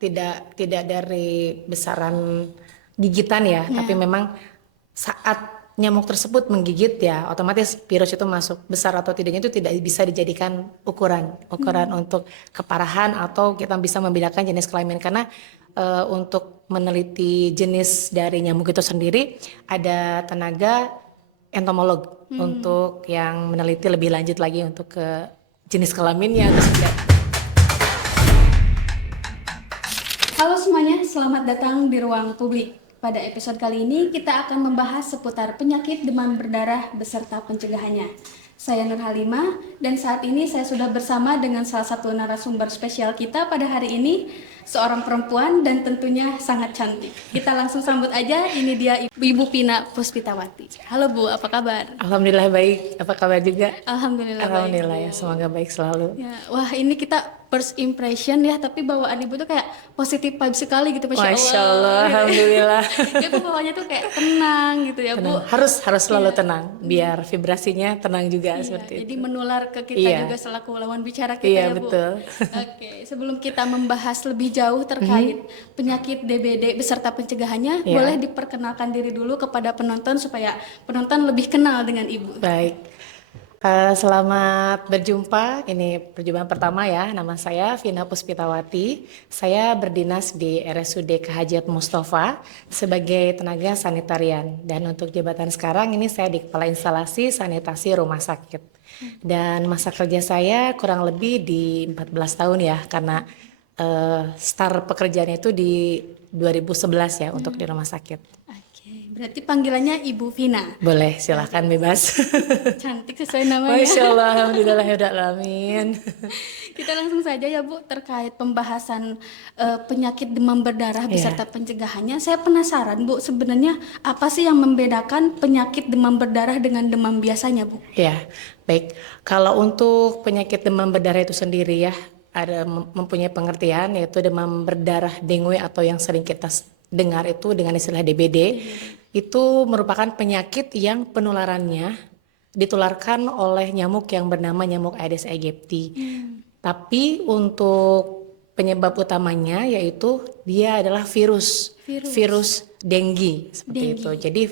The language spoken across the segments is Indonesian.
tidak dari besaran gigitan ya, tapi memang saat nyamuk tersebut menggigit ya, otomatis virus itu masuk. Besar atau tidaknya itu tidak bisa dijadikan ukuran untuk keparahan atau kita bisa membedakan jenis kelamin karena untuk meneliti jenis dari nyamuk itu sendiri ada tenaga entomolog untuk yang meneliti lebih lanjut lagi untuk ke jenis kelaminnya atau tidak. Halo semuanya, selamat datang di Ruang Publik. Pada episode kali ini kita akan membahas seputar penyakit demam berdarah beserta pencegahannya. Saya Nur Halimah dan saat ini saya sudah bersama dengan salah satu narasumber spesial kita pada hari ini, seorang perempuan dan tentunya sangat cantik. Kita langsung sambut aja, ini dia Ibu Vina Puspitawati. Halo Bu, apa kabar? Alhamdulillah baik, apa kabar juga? Alhamdulillah baik. Alhamdulillah ya, semoga baik selalu. Ya, wah ini kita first impression ya, tapi bawaan Ibu tuh kayak positif vibe sekali gitu, Masya Masya Allah, alhamdulillah. Dia tuh bawanya tuh kayak tenang gitu ya Bu. Tenang. Harus selalu tenang, biar vibrasinya tenang juga seperti Jadi itu. menular ke kita Iya. juga selaku lawan bicara kita Iya ya Bu. betul. Oke, sebelum kita membahas lebih jauh terkait penyakit DBD beserta pencegahannya, Iya. boleh diperkenalkan diri dulu kepada penonton supaya penonton lebih kenal dengan Ibu. Baik. Selamat berjumpa. Ini perjumpaan pertama ya. Nama saya Vina Puspitawati. Saya berdinas di RSUD K.H. Mustafa sebagai tenaga sanitarian. Dan untuk jabatan sekarang ini saya di Kepala Instalasi Sanitasi Rumah Sakit. Dan masa kerja saya kurang lebih di 14 tahun ya, karena start pekerjaannya itu di 2011 ya untuk di rumah sakit. Oke, berarti panggilannya Ibu Vina. Boleh, silahkan bebas. Cantik sesuai namanya. Masya Allah, alhamdulillah, alamin. Kita langsung saja ya Bu, terkait pembahasan penyakit demam berdarah beserta pencegahannya. Saya penasaran Bu, sebenarnya apa sih yang membedakan penyakit demam berdarah dengan demam biasanya Bu? Ya, baik. Kalau untuk penyakit demam berdarah itu sendiri ya, ada mempunyai pengertian yaitu demam berdarah dengue atau yang sering kita dengar itu dengan istilah DBD. Itu merupakan penyakit yang penularannya ditularkan oleh nyamuk yang bernama nyamuk Aedes aegypti. Tapi untuk penyebab utamanya yaitu dia adalah virus dengue seperti itu. Jadi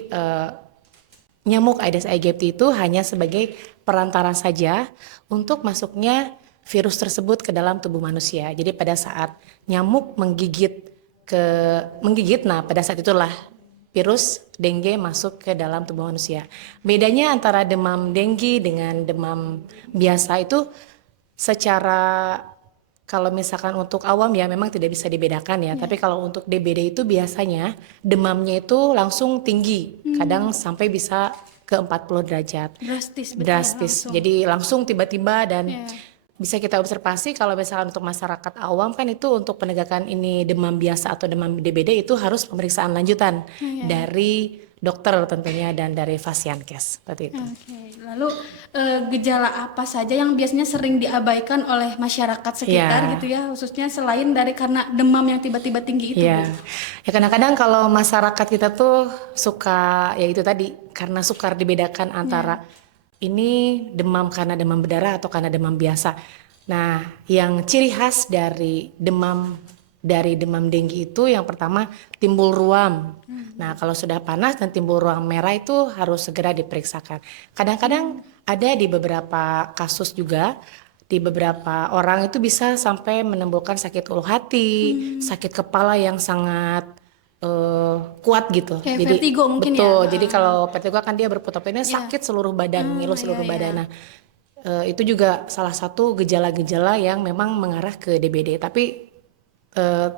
nyamuk Aedes aegypti itu hanya sebagai perantara saja untuk masuknya virus tersebut ke dalam tubuh manusia. Jadi pada saat nyamuk menggigit, nah pada saat itulah virus dengue masuk ke dalam tubuh manusia. Bedanya antara demam dengue dengan demam biasa itu secara, kalau misalkan untuk awam ya memang tidak bisa dibedakan ya. Tapi kalau untuk DBD itu biasanya demamnya itu langsung tinggi, kadang sampai bisa ke 40 derajat. Drastis. Jadi langsung tiba-tiba dan bisa kita observasi kalau misalkan untuk masyarakat awam kan itu untuk penegakan ini demam biasa atau demam DBD itu harus pemeriksaan lanjutan dari dokter tentunya dan dari Fasiankes seperti itu. Oke, lalu gejala apa saja yang biasanya sering diabaikan oleh masyarakat sekitar gitu ya, khususnya selain dari karena demam yang tiba-tiba tinggi itu? Ya kadang-kadang kalau masyarakat kita tuh suka ya itu tadi karena sukar dibedakan antara ini demam karena demam berdarah atau karena demam biasa. Nah, yang ciri khas dari demam dengue itu yang pertama timbul ruam. Nah, kalau sudah panas dan timbul ruam merah itu harus segera diperiksakan. Kadang-kadang ada di beberapa kasus juga, di beberapa orang itu bisa sampai menimbulkan sakit ulu hati, sakit kepala yang sangat kuat gitu. Kayak Jadi vertigo mungkin betul. ya. Jadi kalau vertigo kan dia berputar-putar sakit seluruh badan, ngilu seluruh badan. Nah, itu juga salah satu gejala-gejala yang memang mengarah ke DBD. Tapi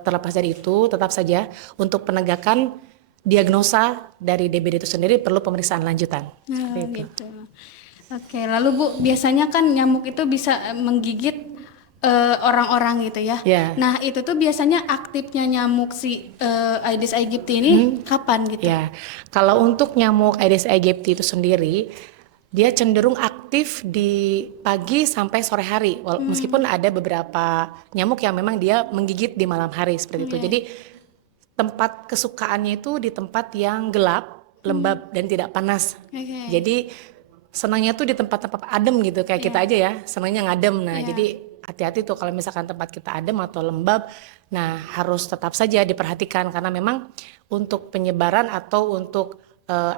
terlepas dari itu, tetap saja untuk penegakan diagnosa dari DBD itu sendiri perlu pemeriksaan lanjutan. Gitu. Oke, lalu Bu, biasanya kan nyamuk itu bisa menggigit orang-orang gitu ya. Nah, itu tuh biasanya aktifnya nyamuk si Aedes aegypti ini kapan gitu? Ya, kalau untuk nyamuk Aedes aegypti itu sendiri, dia cenderung aktif di pagi sampai sore hari. Meskipun ada beberapa nyamuk yang memang dia menggigit di malam hari seperti itu. Jadi tempat kesukaannya itu di tempat yang gelap, lembab dan tidak panas. Jadi senangnya tuh di tempat-tempat adem gitu kayak kita aja ya, senangnya ngadem. Nah, jadi hati-hati tuh kalau misalkan tempat kita adem atau lembab. Nah, harus tetap saja diperhatikan karena memang untuk penyebaran atau untuk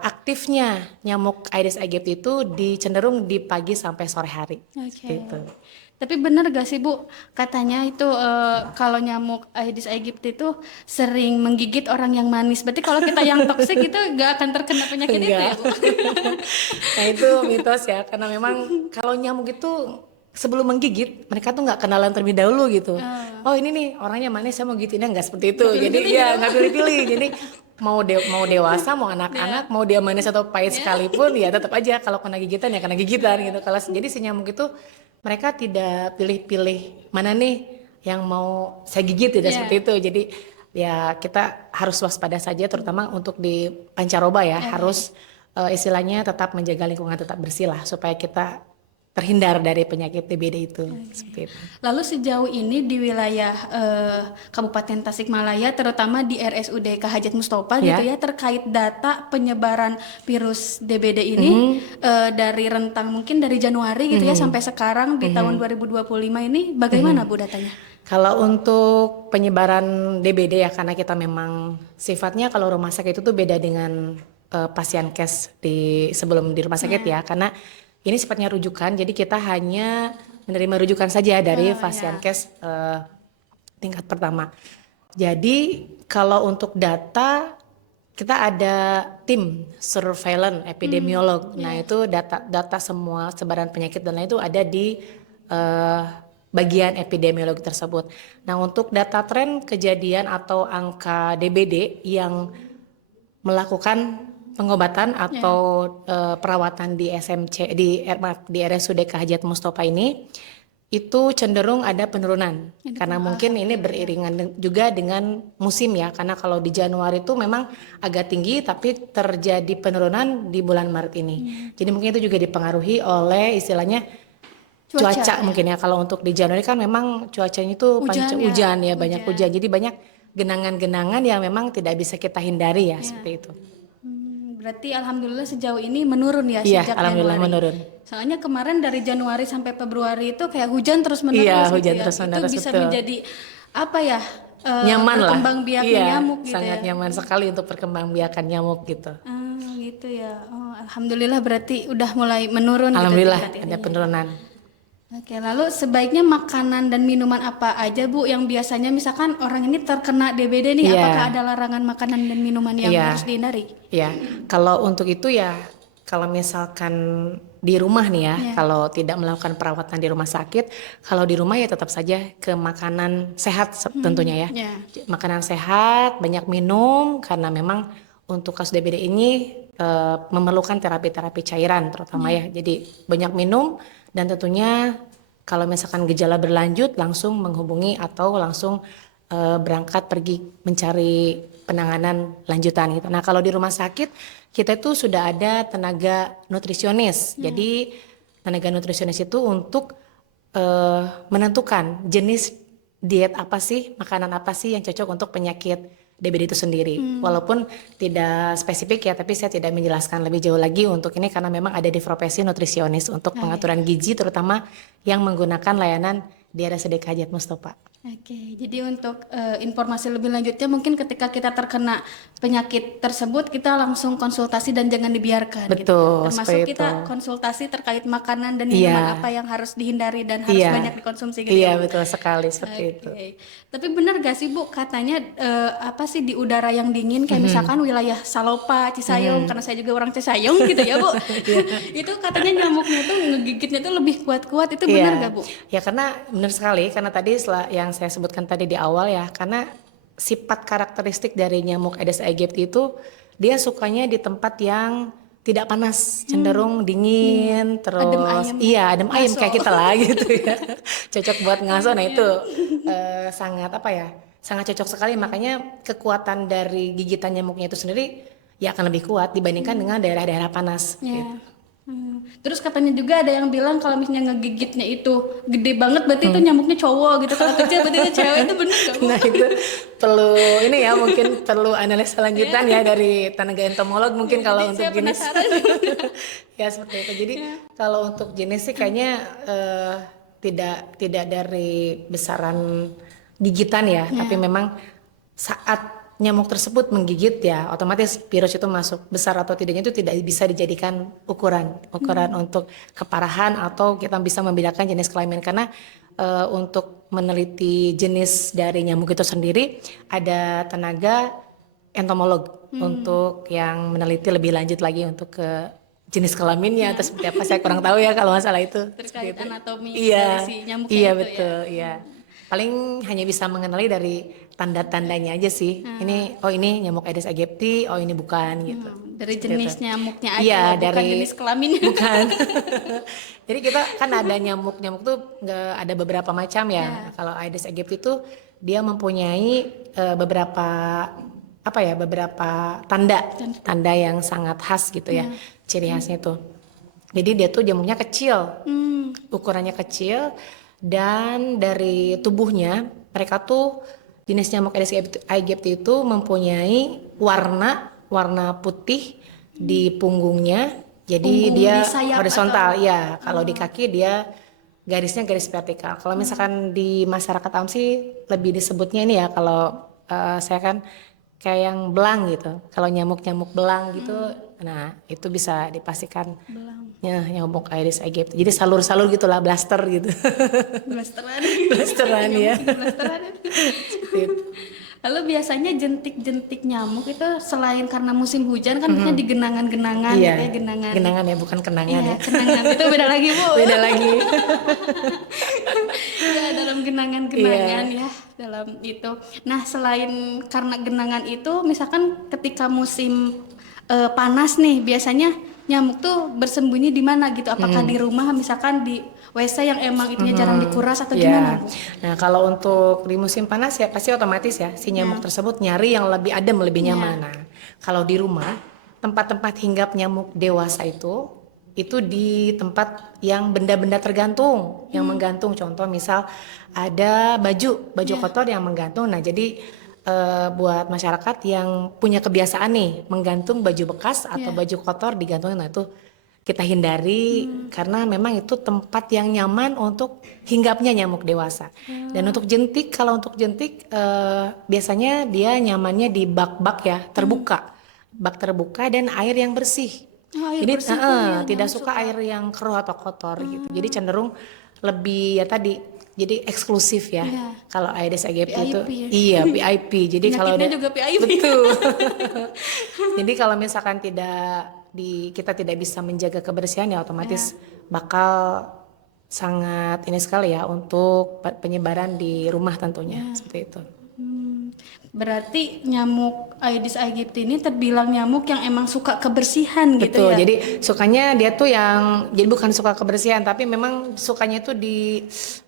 aktifnya nyamuk Aedes aegypti itu cenderung di pagi sampai sore hari. Oke. Gitu. Tapi benar gak sih Bu, katanya itu kalau nyamuk Aedes aegypti itu sering menggigit orang yang manis. Berarti kalau kita yang toksik itu gak akan terkena penyakit itu ya Enggak. Bu? Nah itu mitos ya, karena memang kalau nyamuk itu sebelum menggigit mereka tuh nggak kenalan terlebih dahulu gitu. Oh ini nih orangnya manis, saya mau gigitinnya, nggak seperti itu. Jadi ya nggak pilih-pilih. Jadi mau dewasa, mau anak-anak, mau dia manis atau pahit sekalipun, ya tetap aja kalau kena gigitan ya kena gigitan gitu. Kalau jadi si nyamuk itu mereka tidak pilih-pilih mana nih yang mau saya gigit, tidak seperti itu. Jadi ya kita harus waspada saja, terutama untuk di pancaroba ya, harus istilahnya tetap menjaga lingkungan tetap bersih lah supaya kita terhindar dari penyakit DBD itu. Seperti itu. Lalu sejauh ini di wilayah Kabupaten Tasikmalaya, terutama di RSUD K. Hajat Mustofa gitu ya, terkait data penyebaran virus DBD ini dari rentang mungkin dari Januari gitu ya sampai sekarang di tahun 2025 ini bagaimana Bu datanya? Kalau untuk penyebaran DBD ya, karena kita memang sifatnya kalau rumah sakit itu tuh beda dengan pasien cash sebelum di rumah sakit ya, karena ini sifatnya rujukan, jadi kita hanya menerima rujukan saja dari pasien cash tingkat pertama. Jadi kalau untuk data kita ada tim surveillance epidemiolog. Nah itu data semua sebaran penyakit dan lain itu ada di bagian epidemiologi tersebut. Nah untuk data tren kejadian atau angka DBD yang melakukan pengobatan atau perawatan di SMC di RSUD K. Hajat Mustofa ini itu cenderung ada penurunan karena mungkin ini beriringan juga dengan musim ya, karena kalau di Januari itu memang agak tinggi tapi terjadi penurunan di bulan Maret ini. Jadi mungkin itu juga dipengaruhi oleh istilahnya cuaca mungkin ya. Kalau untuk di Januari kan memang cuacanya itu hujan ya, banyak hujan. Jadi banyak genangan-genangan yang memang tidak bisa kita hindari ya, seperti itu. Berarti alhamdulillah sejauh ini menurun ya sejak alhamdulillah Januari. Menurun. Soalnya kemarin dari Januari sampai Februari itu kayak hujan terus menerus. Iya, gitu hujan ya. terus menerus. Itu bisa betul. menjadi apa ya? Nyaman lah. Perkembangbiakan nyamuk gitu sangat ya. nyaman sekali untuk perkembangbiakan nyamuk gitu. Gitu ya. Oh, alhamdulillah berarti udah mulai menurun. Alhamdulillah gitu, ada penurunan. Oke, lalu sebaiknya makanan dan minuman apa aja Bu yang biasanya misalkan orang ini terkena DBD nih, apakah ada larangan makanan dan minuman yang harus dihindari? Iya, kalau untuk itu ya, kalau misalkan di rumah nih ya, kalau tidak melakukan perawatan di rumah sakit, kalau di rumah ya tetap saja ke makanan sehat tentunya ya. Makanan sehat, banyak minum, karena memang untuk kasus DBD ini memerlukan terapi-terapi cairan terutama ya, jadi banyak minum. Dan tentunya kalau misalkan gejala berlanjut langsung menghubungi atau langsung berangkat pergi mencari penanganan lanjutan gitu. Nah kalau di rumah sakit kita itu sudah ada tenaga nutrisionis. Jadi tenaga nutrisionis itu untuk menentukan jenis diet apa sih, makanan apa sih yang cocok untuk penyakit DBD itu sendiri. Walaupun tidak spesifik ya, tapi saya tidak menjelaskan lebih jauh lagi untuk ini karena memang ada di profesi nutrisionis untuk pengaturan gizi terutama yang menggunakan layanan di RSUD K. Hajat Mustofa. Oke, jadi untuk informasi lebih lanjutnya mungkin ketika kita terkena penyakit tersebut kita langsung konsultasi dan jangan dibiarkan. Betul, gitu. Termasuk kita konsultasi terkait makanan dan minuman apa yang harus dihindari dan harus banyak dikonsumsi gitu. Iya, betul sekali seperti itu. Tapi benar gak sih Bu, katanya apa sih di udara yang dingin kayak misalkan wilayah Salopa, Cisayong, karena saya juga orang Cisayong gitu ya Bu. Itu katanya nyamuknya tuh ngegigitnya tuh lebih kuat-kuat, itu benar gak Bu? Ya karena benar sekali, karena tadi yang saya sebutkan tadi di awal ya, karena sifat karakteristik dari nyamuk Aedes aegypti itu dia sukanya di tempat yang tidak panas, cenderung dingin, terus adem ayem kayak kita lah gitu ya. Cocok buat ngaso. Nah itu sangat cocok sekali, makanya kekuatan dari gigitan nyamuknya itu sendiri ya akan lebih kuat dibandingkan dengan daerah-daerah panas. Gitu. Terus katanya juga ada yang bilang kalau misalnya ngegigitnya itu gede banget berarti itu nyamuknya cowok gitu, kalau kecil berarti itu cewek, itu benar gak Bu? Nah itu mungkin perlu analisa lanjutan ya dari tenaga entomolog mungkin kalau untuk jenis. Ya seperti itu. Jadi kalau untuk jenis sih kayaknya tidak dari besaran gigitan ya, tapi memang saat nyamuk tersebut menggigit ya, otomatis virus itu masuk. Besar atau tidaknya itu tidak bisa dijadikan ukuran untuk keparahan atau kita bisa membedakan jenis kelamin, karena untuk meneliti jenis dari nyamuk itu sendiri ada tenaga entomolog untuk yang meneliti lebih lanjut lagi untuk ke jenis kelaminnya atau seperti apa, saya kurang tahu ya kalau masalah itu. Terkait anatomi Iya, dari si nyamuknya iya itu betul, ya. iya. Paling hanya bisa mengenali dari tanda-tandanya aja sih. Ini nyamuk Aedes aegypti, oh ini bukan gitu. Dari Seperti jenis itu. nyamuknya aja Iya, ya, bukan dari jenis kelaminnya. bukan. Jadi kita kan ada nyamuk tuh nggak ada beberapa macam ya. Nah, kalau Aedes aegypti itu dia mempunyai beberapa beberapa tanda yang sangat khas gitu ya, ciri khasnya itu. Jadi dia tuh nyamuknya kecil, ukurannya kecil, dan dari tubuhnya mereka tuh jenis nyamuk Aedes aegypti itu mempunyai warna putih di punggungnya. Jadi Punggung dia di sayap horizontal ya. Kalau di kaki dia garisnya garis vertikal. Kalau misalkan di masyarakat awam sih lebih disebutnya ini ya, kalau saya kan kayak yang belang gitu. Kalau nyamuk belang gitu, nah itu bisa dipastikan ya nyamuk Aedes aegypti. Jadi salur-salur gitulah, blaster gitu. Blasteran. Blasteran ya. Blasteran. Seperti itu. Lalu biasanya jentik-jentik nyamuk itu selain karena musim hujan kan biasanya di genangan-genangan Iya. gitu ya, genangan. Genangan ya, bukan kenangan Iya, ya. kenangan itu beda lagi, Bu. Beda lagi. Ya, dalam genangan-genangan ya, dalam itu. Nah, selain karena genangan itu, misalkan ketika musim panas nih, biasanya nyamuk tuh bersembunyi di mana gitu? Apakah di rumah, misalkan di WC yang emang itunya jarang dikuras atau gimana, Bu? Nah, kalau untuk di musim panas ya pasti otomatis ya si nyamuk tersebut nyari yang lebih adem, lebih nyaman. Nah, kalau di rumah, tempat-tempat hinggap nyamuk dewasa itu di tempat yang benda-benda tergantung, yang menggantung. Contoh misal ada baju kotor yang menggantung. Nah, jadi buat masyarakat yang punya kebiasaan nih menggantung baju bekas atau baju kotor digantungin, nah itu kita hindari karena memang itu tempat yang nyaman untuk hinggapnya nyamuk dewasa. Dan untuk jentik, kalau untuk jentik biasanya dia nyamannya di bak-bak ya, terbuka. Bak terbuka dan air yang bersih. Air Jadi bersih tuh ya, tidak suka air yang keruh atau kotor gitu. Jadi cenderung lebih ya tadi, jadi eksklusif ya. Kalau Aedes aegypti itu VIP ya. iya VIP. Jadi kalau Penyakitnya juga VIP. betul. Jadi kalau misalkan kita tidak bisa menjaga kebersihan ya otomatis bakal sangat ini sekali ya untuk penyebaran di rumah tentunya seperti itu. Berarti nyamuk Aedes aegypti ini terbilang nyamuk yang emang suka kebersihan gitu Betul, ya. jadi sukanya dia tuh jadi bukan suka kebersihan, tapi memang sukanya itu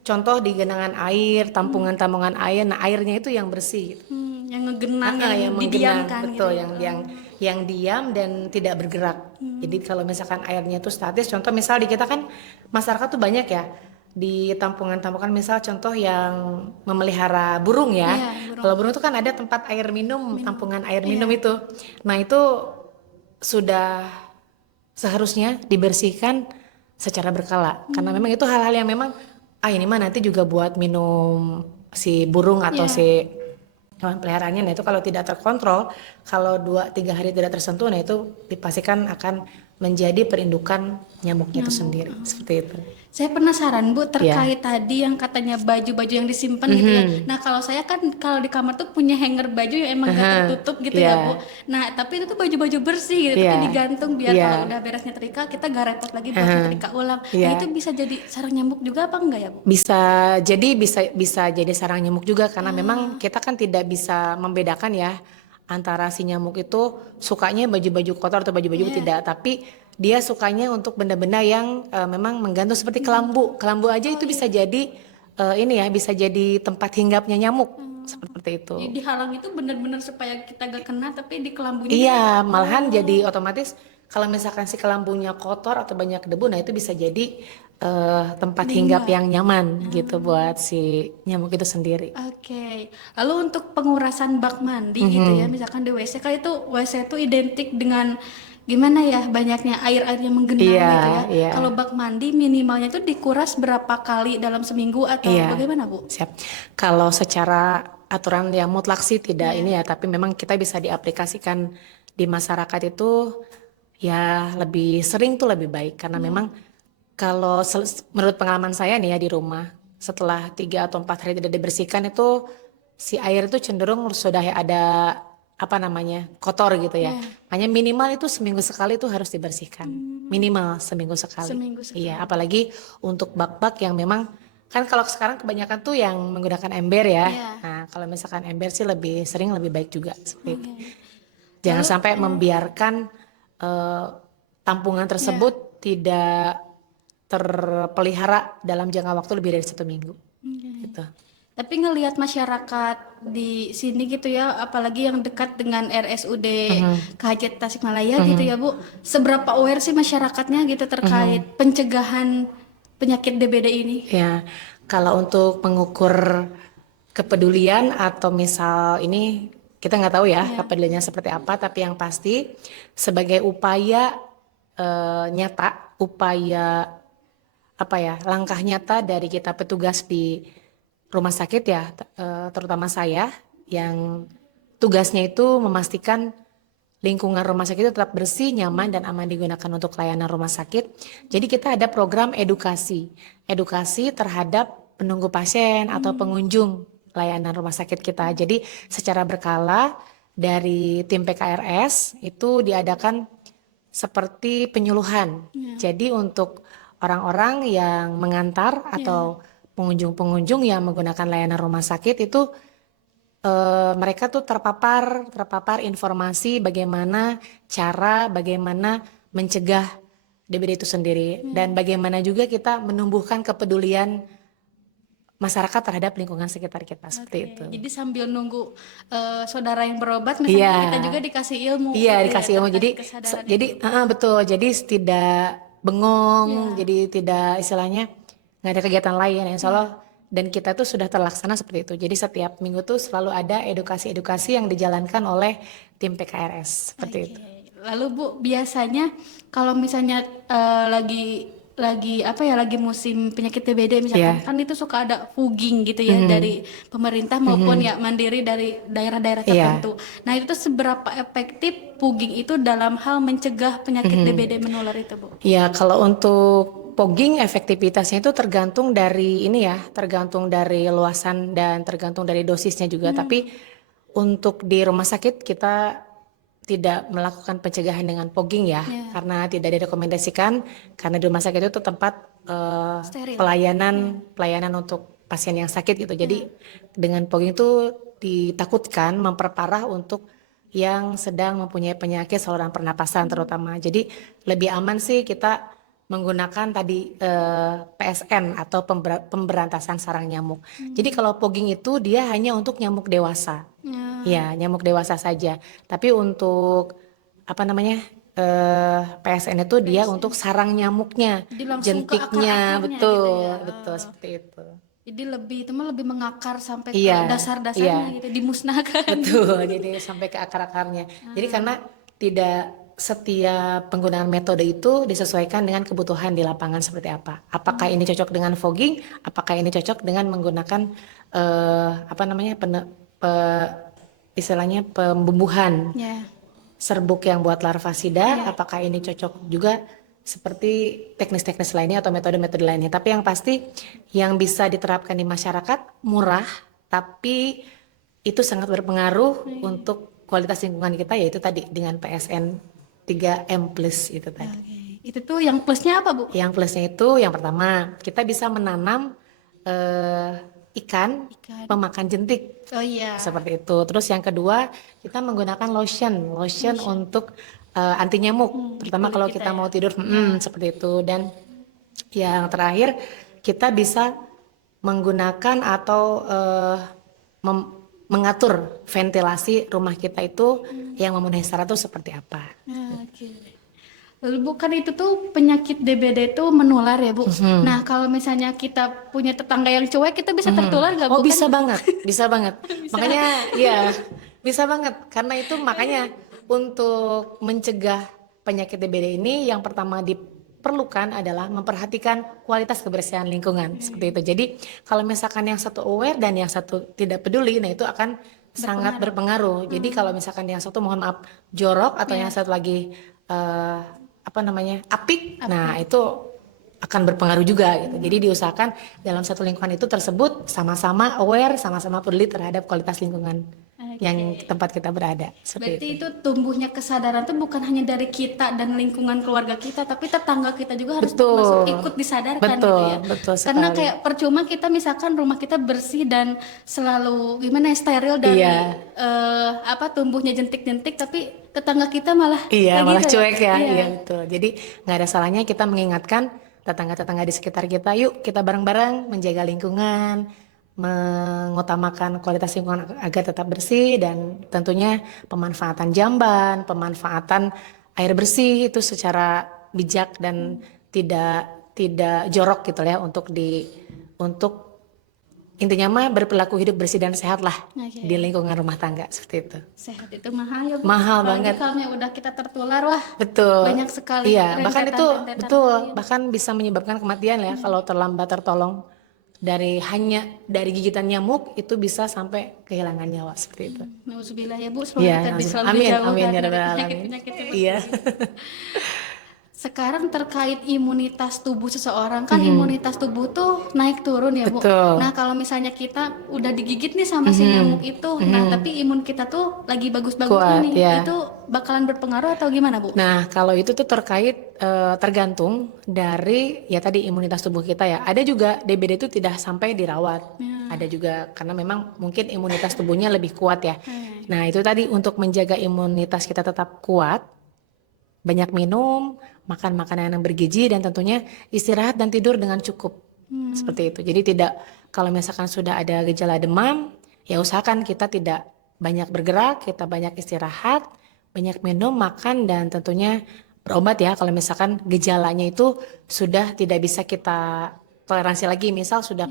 contoh di genangan air, tampungan-tampungan air, nah airnya itu yang bersih gitu. Yang ngegenang, yang menggenang, didiamkan betul, gitu. yang diam dan tidak bergerak. Jadi kalau misalkan airnya itu statis, contoh misal di kita kan masyarakat tuh banyak ya di tampungan-tampungan, misal contoh yang memelihara burung ya. Kalau burung itu kan ada tempat air minum, tampungan air minum itu. Nah itu sudah seharusnya dibersihkan secara berkala, karena memang itu hal-hal yang memang ini mah nanti juga buat minum si burung atau si hewan peliharaannya. Nah itu kalau tidak terkontrol, kalau 2-3 hari tidak tersentuh, nah itu dipastikan akan menjadi perindukan nyamuknya itu sendiri. Seperti itu. Saya penasaran Bu terkait tadi yang katanya baju-baju yang disimpan gitu ya. Nah kalau saya kan kalau di kamar tuh punya hanger baju yang emang gak tertutup gitu ya Bu. Nah tapi itu tuh baju-baju bersih gitu, tapi digantung biar kalau udah beresnya nyetrika kita gak repot lagi buat nyetrika ulang. Nah itu bisa jadi sarang nyamuk juga apa enggak ya Bu? Bisa jadi sarang nyamuk juga, karena memang kita kan tidak bisa membedakan ya antara si nyamuk itu sukanya baju-baju kotor atau baju-baju tidak, tapi dia sukanya untuk benda-benda yang memang menggantung seperti kelambu aja itu bisa jadi bisa jadi tempat hinggapnya nyamuk seperti itu. Jadi dihalang itu benar-benar supaya kita gak kena, tapi di kelambunya Iya, malahan jadi otomatis kalau misalkan si kelambunya kotor atau banyak debu, nah itu bisa jadi tempat hinggap yang nyaman gitu buat si nyamuk itu sendiri. Oke. Lalu untuk pengurasan bak mandi gitu ya, misalkan di WC kan itu WC itu identik dengan gimana ya, banyaknya air-air yang menggenang Iya, gitu ya. iya, Kalau bak mandi minimalnya tuh dikuras berapa kali dalam seminggu atau iya. bagaimana, Bu? Siap. Kalau secara aturan yang mutlak sih tidak Iya. ini ya, tapi memang kita bisa diaplikasikan di masyarakat itu ya lebih sering tuh lebih baik karena memang kalau menurut pengalaman saya nih ya di rumah setelah 3 atau 4 hari tidak dibersihkan itu si air itu cenderung sudah ada apa namanya kotor gitu ya. Iya. Hanya minimal itu seminggu sekali itu harus dibersihkan. Minimal seminggu sekali. Seminggu Iya, sekali. apalagi untuk bak-bak yang memang kan kalau sekarang kebanyakan tuh yang menggunakan ember ya. Iya. Nah, kalau misalkan ember sih lebih sering lebih baik juga seperti itu. Oke. Jangan Lalu, sampai membiarkan eh, tampungan ya. tersebut tidak terpelihara dalam jangka waktu lebih dari 1 minggu. Gitu. Tapi ngelihat masyarakat di sini gitu ya, apalagi yang dekat dengan RSUD KJ Tasikmalaya gitu ya Bu, seberapa aware sih masyarakatnya gitu terkait pencegahan penyakit DBD ini? Ya, kalau untuk mengukur kepedulian atau misal ini kita nggak tahu ya kepeduliannya seperti apa, tapi yang pasti sebagai upaya nyata, upaya apa ya, langkah nyata dari kita petugas di rumah sakit ya, terutama saya yang tugasnya itu memastikan lingkungan rumah sakit itu tetap bersih, nyaman, dan aman digunakan untuk layanan rumah sakit. Jadi kita ada program edukasi, edukasi terhadap penunggu pasien atau pengunjung layanan rumah sakit kita. Jadi secara berkala dari tim PKRS itu diadakan seperti penyuluhan. Jadi untuk orang-orang yang mengantar atau pengunjung-pengunjung yang menggunakan layanan rumah sakit itu mereka tuh terpapar informasi bagaimana mencegah DBD itu sendiri dan bagaimana juga kita menumbuhkan kepedulian masyarakat terhadap lingkungan sekitar kita seperti Oke, itu. jadi sambil nunggu saudara yang berobat, Iya, misalnya kita juga dikasih ilmu iya gitu ya dikasih ilmu. terkait Jadi, kesadaran jadi itu. betul. Jadi tidak bengong, Iya. jadi tidak istilahnya nggak ada kegiatan lain. Insya Allah dan kita tuh sudah terlaksana seperti itu. Jadi setiap minggu tuh selalu ada edukasi-edukasi yang dijalankan oleh tim PKRS seperti Oke. itu. Lalu Bu, biasanya kalau misalnya lagi apa ya lagi musim penyakit TBD misalkan Iya, kan itu suka ada fogging gitu ya dari pemerintah maupun ya mandiri dari daerah-daerah iya. tertentu. Nah, itu tuh seberapa efektif fogging itu dalam hal mencegah penyakit DBD menular itu, Bu? Ya, kalau untuk fogging efektivitasnya itu tergantung dari ini ya, tergantung dari luasan dan tergantung dari dosisnya juga. Tapi untuk di rumah sakit kita tidak melakukan pencegahan dengan fogging ya, karena tidak direkomendasikan karena di rumah sakit itu tempat Steril. pelayanan untuk pasien yang sakit gitu. Jadi dengan fogging itu ditakutkan memperparah untuk yang sedang mempunyai penyakit saluran pernapasan terutama. Jadi lebih aman sih kita menggunakan tadi PSN atau pemberantasan sarang nyamuk. Jadi kalau fogging itu dia hanya untuk nyamuk dewasa. Ya, nyamuk dewasa saja. Tapi untuk apa namanya PSN itu dia untuk sarang nyamuknya, Jadi langsung ke jentiknya, akar-akarnya betul, gitu ya. betul seperti itu. Jadi lebih itu mah lebih mengakar sampai ke Iya, iya. dasar-dasarnya gitu, dimusnahkan. Betul, jadi sampai ke akar-akarnya. Jadi karena tidak setiap penggunaan metode itu disesuaikan dengan kebutuhan di lapangan seperti apa. Apakah ini cocok dengan fogging? Apakah ini cocok dengan menggunakan apa namanya istilahnya pembumbuhan Ya. serbuk yang buat larvasida? Apakah ini cocok juga seperti teknis-teknis lainnya atau metode-metode lainnya? Tapi yang pasti yang bisa diterapkan di masyarakat murah, tapi itu sangat berpengaruh untuk kualitas lingkungan kita yaitu tadi dengan PSN 3M plus itu tadi. Oke. Itu tuh yang plusnya apa, Bu? Yang plusnya itu yang pertama kita bisa menanam ikan Ikan. pemakan jentik Oh iya. seperti itu. Terus yang kedua kita menggunakan lotion untuk anti nyamuk, terutama kalau kita mau tidur seperti itu. Dan yang terakhir kita bisa menggunakan atau mengatur ventilasi rumah kita itu yang memenuhi syarat itu seperti apa. Oke. Lalu Bu, kan itu tuh penyakit DBD itu menular ya, Bu. Nah, kalau misalnya kita punya tetangga yang cuek, kita bisa tertular nggak, Bu? Oh Kan bisa banget, bisa banget. Makanya ya bisa banget karena itu makanya untuk mencegah penyakit DBD ini yang pertama diperlukan adalah memperhatikan kualitas kebersihan lingkungan seperti itu. Jadi kalau misalkan yang satu aware dan yang satu tidak peduli, nah itu akan sangat berpengaruh. Jadi kalau misalkan yang satu mohon maaf jorok atau yang satu lagi apik, nah itu akan berpengaruh juga gitu. Jadi diusahakan dalam satu lingkungan itu tersebut sama-sama aware, sama-sama peduli terhadap kualitas lingkungan yang tempat kita berada. Berarti itu tumbuhnya kesadaran tuh bukan hanya dari kita dan lingkungan keluarga kita, tapi tetangga kita juga harus masuk ikut disadarkan gitu ya. Betul sekali. Karena kayak percuma kita misalkan rumah kita bersih dan selalu steril dari tumbuhnya jentik-jentik, tapi tetangga kita malah malah gitu cuek ya. Iya betul. Jadi nggak ada salahnya kita mengingatkan tetangga-tetangga di sekitar kita, yuk kita bareng-bareng menjaga lingkungan, mengutamakan kualitas lingkungan agar tetap bersih, dan tentunya pemanfaatan jamban, pemanfaatan air bersih itu secara bijak dan tidak jorok gitu ya, untuk intinya mah berperilaku hidup bersih dan sehat lah di lingkungan rumah tangga seperti itu. Sehat itu mahal ya Bu. Mahal apalagi banget. Kalau udah kita tertular betul. Banyak sekali. Iya, bahkan itu bahkan bisa menyebabkan kematian ya kalau terlambat tertolong. Hanya dari gigitan nyamuk itu bisa sampai kehilangan nyawa seperti itu. Nauzubillah ya Bu, semoga kita bisa lebih jauh dari penyakit-penyakit itu. Iya. Sekarang terkait imunitas tubuh seseorang, kan imunitas tubuh tuh naik turun ya Bu. Betul. Nah kalau misalnya kita udah digigit nih sama si nyamuk itu, nah tapi imun kita tuh lagi bagus-bagusnya nih, itu bakalan berpengaruh atau gimana Bu? Nah kalau itu tuh tergantung dari ya tadi imunitas tubuh kita ya. Ada juga DBD itu tidak sampai dirawat. Ada juga karena memang mungkin imunitas tubuhnya lebih kuat ya. Nah itu tadi untuk menjaga imunitas kita tetap kuat, banyak minum, makan makanan yang bergizi, dan tentunya istirahat dan tidur dengan cukup. Seperti itu. Jadi kalau misalkan sudah ada gejala demam, ya usahakan kita tidak banyak bergerak, kita banyak istirahat, banyak minum, makan, dan tentunya berobat ya kalau misalkan gejalanya itu sudah tidak bisa kita toleransi lagi. Misal sudah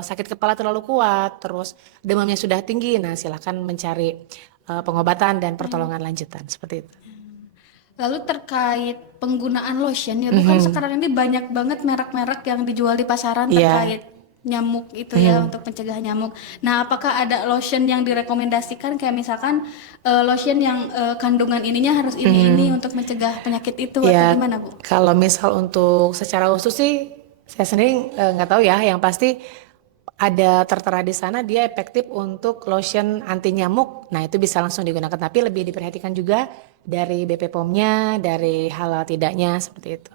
sakit kepala terlalu kuat, terus demamnya sudah tinggi, nah silakan mencari pengobatan dan pertolongan lanjutan seperti itu. Lalu terkait penggunaan lotion ya, bukan sekarang ini banyak banget merek-merek yang dijual di pasaran terkait nyamuk itu ya, untuk mencegah nyamuk. Nah, apakah ada lotion yang direkomendasikan kayak misalkan lotion yang kandungan ininya harus ini untuk mencegah penyakit itu atau gimana Bu? Kalau misal untuk secara khusus sih saya sendiri nggak tahu ya, yang pasti ada tertera di sana dia efektif untuk lotion anti nyamuk. Nah itu bisa langsung digunakan, tapi lebih diperhatikan juga dari BP POM-nya, dari halal tidaknya seperti itu.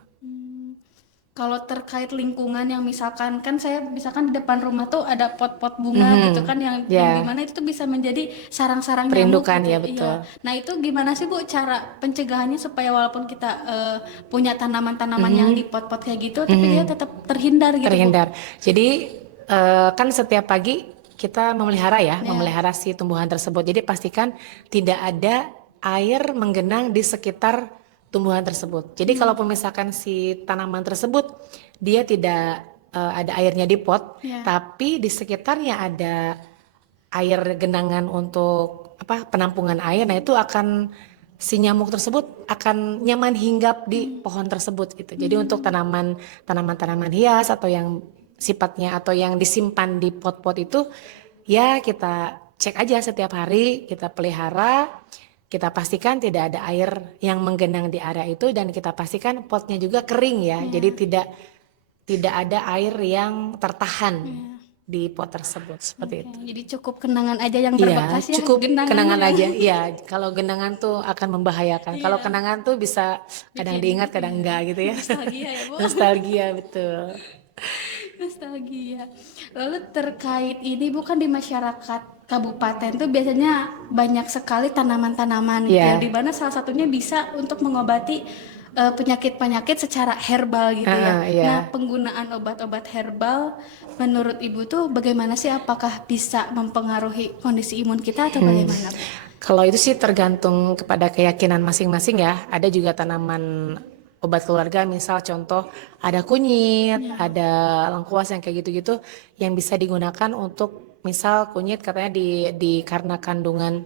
Kalau terkait lingkungan yang misalkan di depan rumah tuh ada pot-pot bunga gitu kan yang dimana itu tuh bisa menjadi sarang-sarang perindukan nyamuk gitu. Ya betul. Nah itu gimana sih Bu cara pencegahannya supaya walaupun kita punya tanaman-tanaman yang di pot-pot kayak gitu, tapi dia tetap terhindar gitu Bu? Jadi kan setiap pagi kita memelihara si tumbuhan tersebut. Jadi pastikan tidak ada air menggenang di sekitar tumbuhan tersebut. Jadi kalaupun misalkan si tanaman tersebut dia tidak ada airnya di pot, tapi di sekitarnya ada air genangan untuk penampungan air, nah itu akan si nyamuk tersebut akan nyaman hinggap di pohon tersebut gitu. Jadi untuk tanaman-tanaman hias atau yang sifatnya atau yang disimpan di pot-pot itu ya kita cek aja setiap hari, kita pelihara, kita pastikan tidak ada air yang menggenang di area itu, dan kita pastikan potnya juga kering ya. Jadi tidak ada air yang tertahan di pot tersebut seperti itu. Jadi cukup kenangan aja yang berbekas ya. Cukup kenangan aja. Iya, kalau genangan tuh akan membahayakan. Kalau kenangan tuh bisa kadang diingat, kadang enggak gitu ya. Nostalgia ya Bu. Nostalgia betul. Nostalgia. Lalu terkait ini bukan di masyarakat kabupaten tuh biasanya banyak sekali tanaman-tanaman gitu di mana salah satunya bisa untuk mengobati penyakit-penyakit secara herbal gitu ya. Nah, penggunaan obat-obat herbal menurut Ibu tuh bagaimana sih? Apakah bisa mempengaruhi kondisi imun kita atau bagaimana? Kalau itu sih tergantung kepada keyakinan masing-masing ya. Ada juga tanaman obat keluarga, misal contoh ada kunyit, ada lengkuas yang kayak gitu-gitu yang bisa digunakan untuk misal kunyit katanya karena kandungan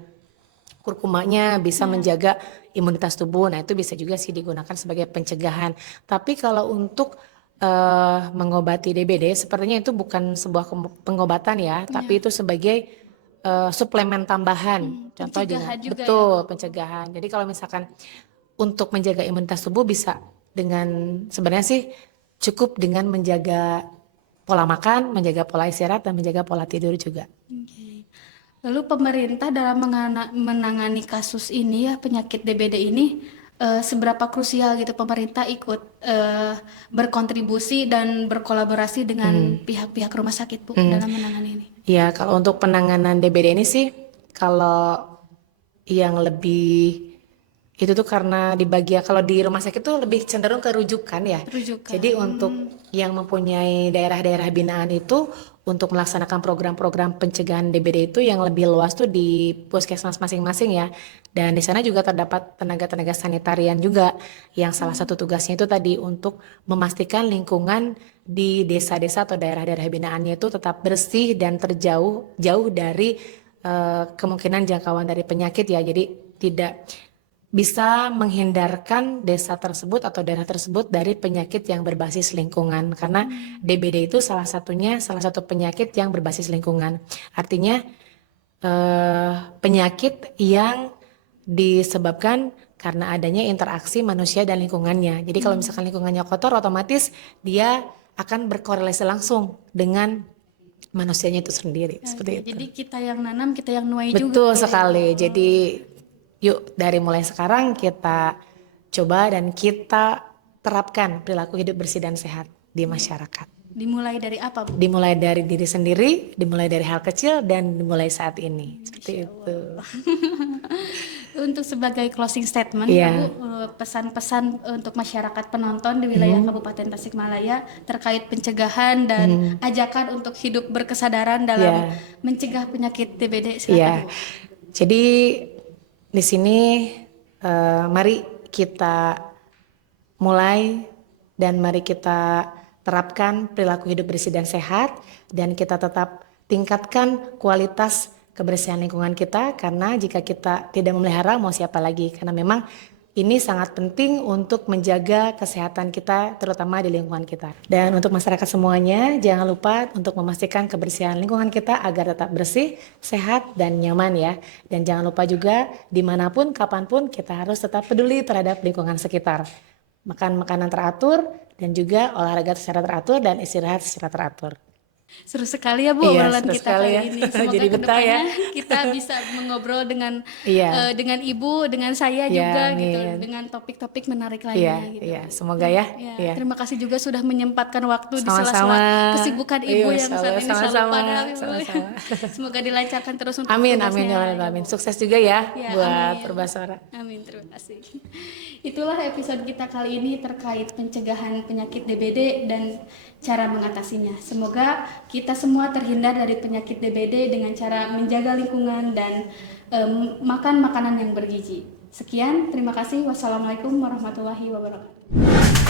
kurkumanya bisa menjaga imunitas tubuh. Nah, itu bisa juga sih digunakan sebagai pencegahan. Tapi kalau untuk mengobati DBD, sepertinya itu bukan sebuah pengobatan ya, tapi itu sebagai suplemen tambahan. Contoh pencegahan juga ya, betul Bu. pencegahan. Jadi kalau misalkan untuk menjaga imunitas tubuh bisa dengan sebenarnya sih cukup dengan menjaga pola makan, menjaga pola istirahat dan menjaga pola tidur juga. Oke. Lalu pemerintah dalam menangani kasus ini ya penyakit DBD ini seberapa krusial gitu pemerintah ikut berkontribusi dan berkolaborasi dengan pihak-pihak rumah sakit Bu dalam menangani ini. Ya, kalau untuk penanganan DBD ini sih kalau yang lebih itu tuh karena di bagian kalau di rumah sakit tuh lebih cenderung ke rujukan ya. Rujukan. Jadi untuk yang mempunyai daerah-daerah binaan itu untuk melaksanakan program-program pencegahan DBD itu yang lebih luas tuh di puskesmas masing-masing ya. Dan di sana juga terdapat tenaga-tenaga sanitarian juga yang salah satu tugasnya itu tadi untuk memastikan lingkungan di desa-desa atau daerah-daerah binaannya itu tetap bersih dan jauh dari kemungkinan jangkauan dari penyakit ya. Jadi tidak bisa menghindarkan desa tersebut atau daerah tersebut dari penyakit yang berbasis lingkungan karena DBD itu salah satu penyakit yang berbasis lingkungan. Artinya penyakit yang disebabkan karena adanya interaksi manusia dan lingkungannya. Jadi kalau misalkan lingkungannya kotor otomatis dia akan berkorelasi langsung dengan manusianya itu sendiri. Seperti itu. Jadi kita yang nanam, kita yang nuai juga. Betul sekali. Jadi yuk dari mulai sekarang kita coba dan kita terapkan perilaku hidup bersih dan sehat di masyarakat. Dimulai dari apa, Bu? Dimulai dari diri sendiri, dimulai dari hal kecil dan dimulai saat ini. Seperti itu. Untuk sebagai closing statement, Iya. Bu, pesan-pesan untuk masyarakat penonton di wilayah Kabupaten Tasikmalaya terkait pencegahan dan ajakan untuk hidup berkesadaran dalam mencegah penyakit DBD. Silakan, Iya. Bu. Jadi di sini mari kita mulai dan mari kita terapkan perilaku hidup bersih dan sehat dan kita tetap tingkatkan kualitas kebersihan lingkungan kita karena jika kita tidak memelihara mau siapa lagi karena memang ini sangat penting untuk menjaga kesehatan kita terutama di lingkungan kita. Dan untuk masyarakat semuanya jangan lupa untuk memastikan kebersihan lingkungan kita agar tetap bersih, sehat dan nyaman ya. Dan jangan lupa juga dimanapun, kapanpun kita harus tetap peduli terhadap lingkungan sekitar. Makan makanan teratur dan juga olahraga secara teratur dan istirahat secara teratur. Seru sekali ya Bu Iya, obrolan seru kita sekali kali ya. ini. Semoga Jadi betah ya. kedepannya kita bisa mengobrol dengan Iya. dengan Ibu, dengan saya Iya, juga gitu, amin. dengan topik-topik menarik Iya, lainnya gitu. iya, semoga ya. Ya, Iya. terima kasih juga sudah menyempatkan waktu di Sama-sama. sela-sela kesibukan Ibu Iya, yang saat ini selalu sama-sama, padat. Ibu. sama-sama. Semoga dilancarkan terus untuk Amin, tugasnya, amin ya ya, Rabbal alamin. Bu. Sukses juga ya Ya, buat amin. Perbasara. Amin, terima kasih. Itulah episode kita kali ini terkait pencegahan penyakit DBD dan cara mengatasinya. Semoga kita semua terhindar dari penyakit DBD dengan cara menjaga lingkungan dan makan makanan yang bergizi. Sekian, terima kasih. Wassalamualaikum warahmatullahi wabarakatuh.